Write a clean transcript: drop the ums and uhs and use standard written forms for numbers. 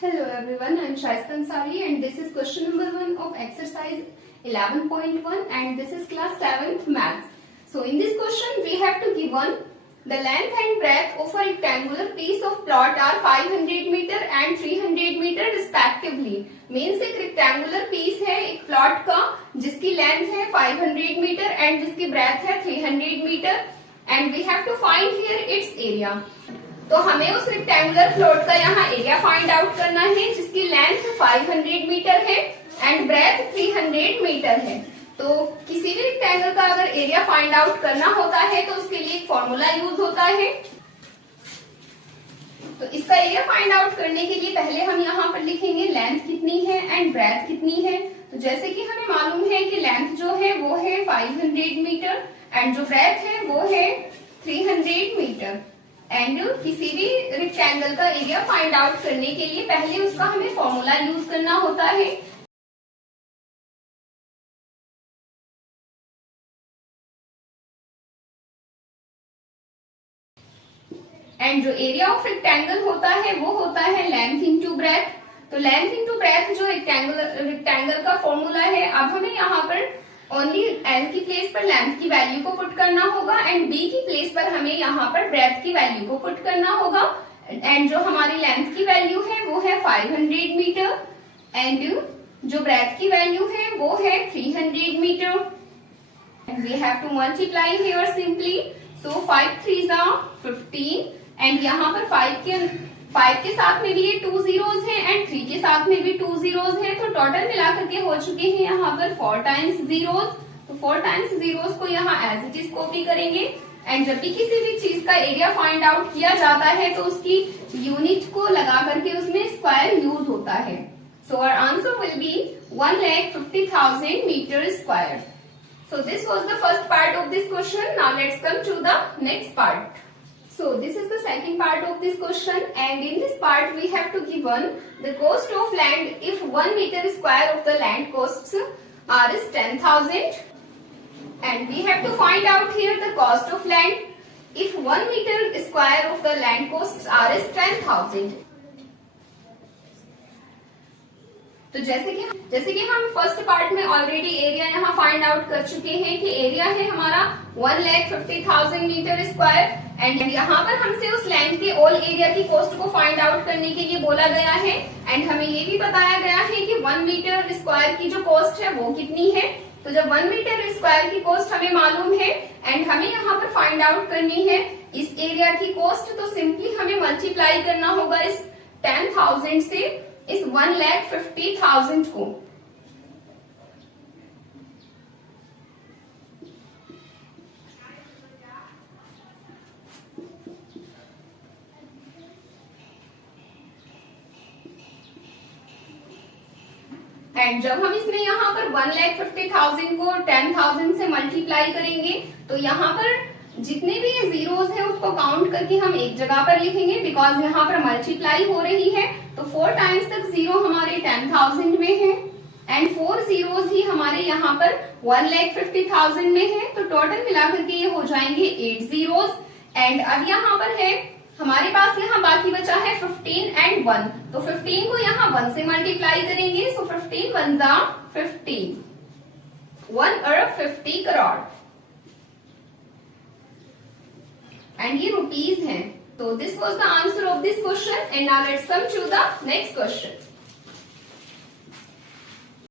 Hello everyone, I am Shaista Ansari and this is question number 1 of exercise 11.1 and this is class 7th maths. So in this question we have to given the length and breadth of a rectangular piece of plot are 500 meter and 300 meter respectively. Means एक rectangular piece है एक plot का जिसकी length है 500 meter and जिसकी breadth है 300 meter and we have to find here its area. तो हमें उस रेक्टेंगुलर प्लॉट का यहाँ एरिया फाइंड आउट करना है जिसकी लेंथ 500 मीटर है एंड ब्रेथ 300 मीटर है। तो किसी भी रेक्टेंगल का अगर एरिया फाइंड आउट करना होता है तो उसके लिए एक फॉर्मूला यूज होता है। तो इसका एरिया फाइंड आउट करने के लिए पहले हम यहाँ पर लिखेंगे लेंथ कितनी है एंड ब्रेथ कितनी है। तो जैसे कि हमें मालूम है कि लेंथ जो है वो है 500 मीटर एंड जो ब्रेथ है वो है 300 मीटर एंड किसी भी रेक्टेंगल का एरिया फाइंड आउट करने के लिए पहले उसका हमें फॉर्मूला यूज करना होता है। एंड जो एरिया ऑफ रेक्टेंगल होता है वो होता है लेंथ इंटू ब्रेथ। तो लेंथ इंटू ब्रेथ जो रेक्टेंगल का फॉर्मूला है, अब हमें यहाँ पर ओनली एल की प्लेस पर लेंथ की वैल्यू को पुट करना होगा एंड बी की प्लेस पर हमें यहाँ पर ब्रेथ की वैल्यू को पुट करना होगा। एंड जो हमारी लेंथ की वैल्यू है वो है 500 मीटर एंड जो ब्रेथ की वैल्यू है वो है 300 metre and we have to multiply here simply. So 5 3s are 15 and यहाँ पर 5 के साथ में भी ये 2 zeros हैं एंड 3 के साथ में भी 2 zeros हैं। तो टोटल मिलाकर के हो चुके हैं यहाँ पर 4 times zeros। तो 4 times zeros को यहाँ एज इट इज कॉपी करेंगे एंड जब भी किसी भी चीज का एरिया फाइंड आउट किया जाता है तो उसकी यूनिट को लगा करके उसमें स्क्वायर यूज होता है। So our answer will be 1,50,000 metre square. So this was the first part of this question. Now let's come to the next part. So this is the second part of this question and in this part we have to given the cost of land if 1 meter square of the land costs are is 10,000 and we have to find out here the cost of land if 1 meter square of the land costs are is 10,000। तो जैसे कि हम first part में already area यहाँ find out कर चुके हैं कि एरिया है हमारा 1,50,000 मीटर स्क्वायर एंड यहाँ पर हमसे उस लैंड के ऑल एरिया की कॉस्ट को फाइंड आउट करने के लिए बोला गया है एंड हमें ये भी बताया गया है कि 1 मीटर स्क्वायर की जो कॉस्ट है वो कितनी है। तो जब 1 मीटर स्क्वायर की कॉस्ट हमें मालूम है एंड हमें यहाँ पर फाइंड आउट करनी है इस एरिया की कॉस्ट, तो सिंपली हमें मल्टीप्लाई करना होगा इस 10,000 से इस 1,50,000 को। एंड जब हम इसमें यहाँ पर 1,50,000 को 10,000 से मल्टीप्लाई करेंगे तो यहाँ पर जितने भी ये जीरोस है उसको काउंट करके हम एक जगह पर लिखेंगे बिकॉज यहाँ पर मल्टीप्लाई हो रही है। तो 4 टाइम्स तक जीरो हमारे 10,000 में है एंड 4 जीरोस ही हमारे यहाँ पर 1,50,000 में है। तो टोटल मिलाकर के ये हो जाएंगे 8 जीरोस एंड अब यहाँ पर है हमारे पास यहाँ बाकी बचा है 15 एंड 1। तो 15 को यहाँ 1 से मल्टीप्लाई करेंगे। सो 15 1 जा 50, 1 अरब 50 करोड़ एंड ये रुपीज हैं। तो this was the answer of this question and now let's come to the next question.